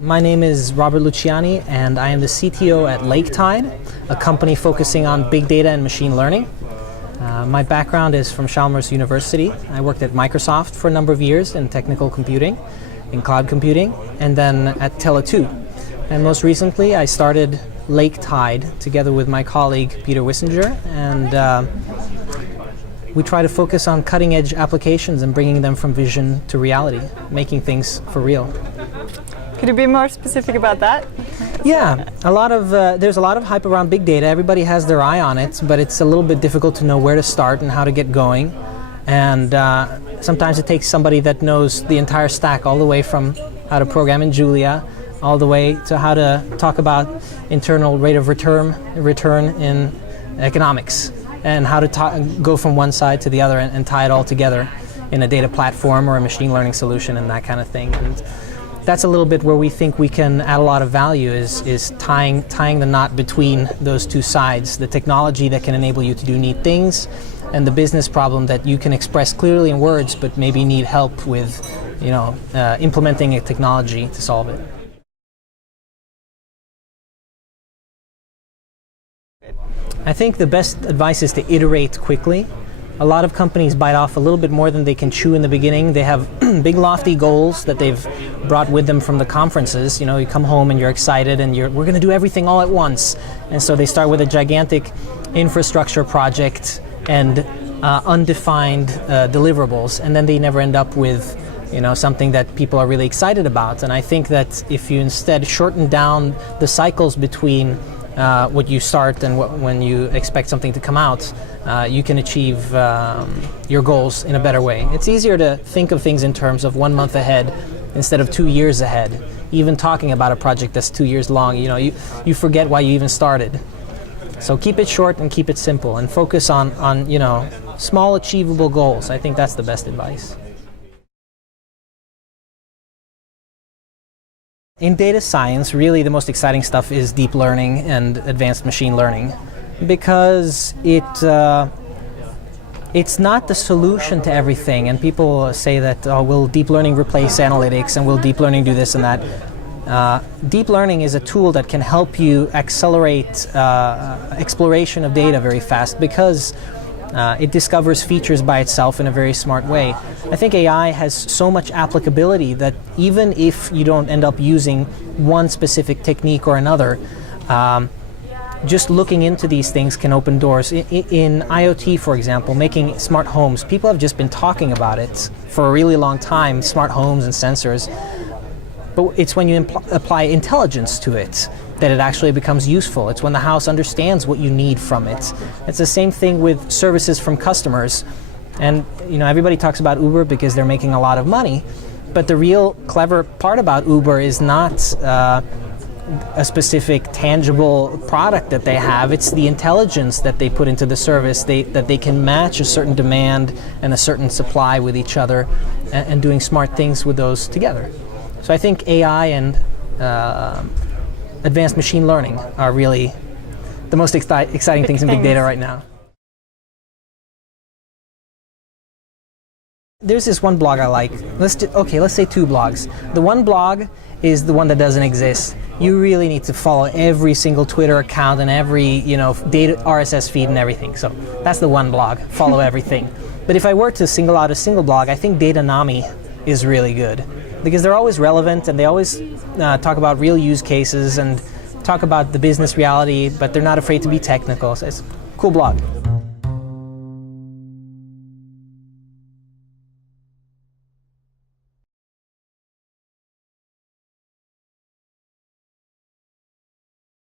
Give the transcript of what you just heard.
My name is Robert Luciani, and I am the CTO at LakeTide, a company focusing on big data and machine learning. My background is from Chalmers University. I worked at Microsoft for a number of years in technical computing, in cloud computing, and then at Tele2. And most recently, I started LakeTide together with my colleague Peter Wissinger, and we try to focus on cutting-edge applications and bringing them from vision to reality, making things for real. Could you be more specific about that? Yeah, there's a lot of hype around big data. Everybody has their eye on it, but it's a little bit difficult to know where to start and how to get going. And sometimes it takes somebody that knows the entire stack, all the way from how to program in Julia, all the way to how to talk about internal rate of return in economics, and how to go from one side to the other and tie it all together in a data platform or a machine learning solution and that kind of thing. And that's a little bit where we think we can add a lot of value, is tying the knot between those two sides, the technology that can enable you to do neat things and the business problem that you can express clearly in words but maybe need help with, implementing a technology to solve it. I think the best advice is to iterate quickly. A lot of companies bite off a little bit more than they can chew in the beginning. They have big lofty goals that they've brought with them from the conferences. You come home and you're excited and we're going to do everything all at once. And so they start with a gigantic infrastructure project and undefined deliverables, and then they never end up with something that people are really excited about. And I think that if you instead shorten down the cycles between what you start and when you expect something to come out, you can achieve your goals in a better way. It's easier to think of things in terms of 1 month ahead instead of 2 years ahead. Even talking about a project that's 2 years long, you forget why you even started. So keep it short and keep it simple, and focus on small achievable goals. I think that's the best advice. In data science, really the most exciting stuff is deep learning and advanced machine learning, because it's not the solution to everything. And people say that, will deep learning replace analytics, and will deep learning do this and that? Deep learning is a tool that can help you accelerate exploration of data very fast, because it discovers features by itself in a very smart way. I think AI has so much applicability that even if you don't end up using one specific technique or another, just looking into these things can open doors. In IoT, for example, making smart homes, people have just been talking about it for a really long time, smart homes and sensors. But it's when you apply intelligence to it that it actually becomes useful. It's when the house understands what you need from it. It's the same thing with services from customers. And everybody talks about Uber because they're making a lot of money, but the real clever part about Uber is not a specific tangible product that they have. It's the intelligence that they put into the service, that they can match a certain demand and a certain supply with each other, and doing smart things with those together. So I think AI and advanced machine learning are really the most exciting things in big data right now. There's this one blog I like. Let's say 2 blogs. The one blog is the one that doesn't exist. You really need to follow every single Twitter account and every data RSS feed and everything. So that's the one blog. Follow everything. But if I were to single out a single blog, I think Datanami is really good, because they're always relevant and they always talk about real use cases and talk about the business reality, but they're not afraid to be technical. So it's a cool blog.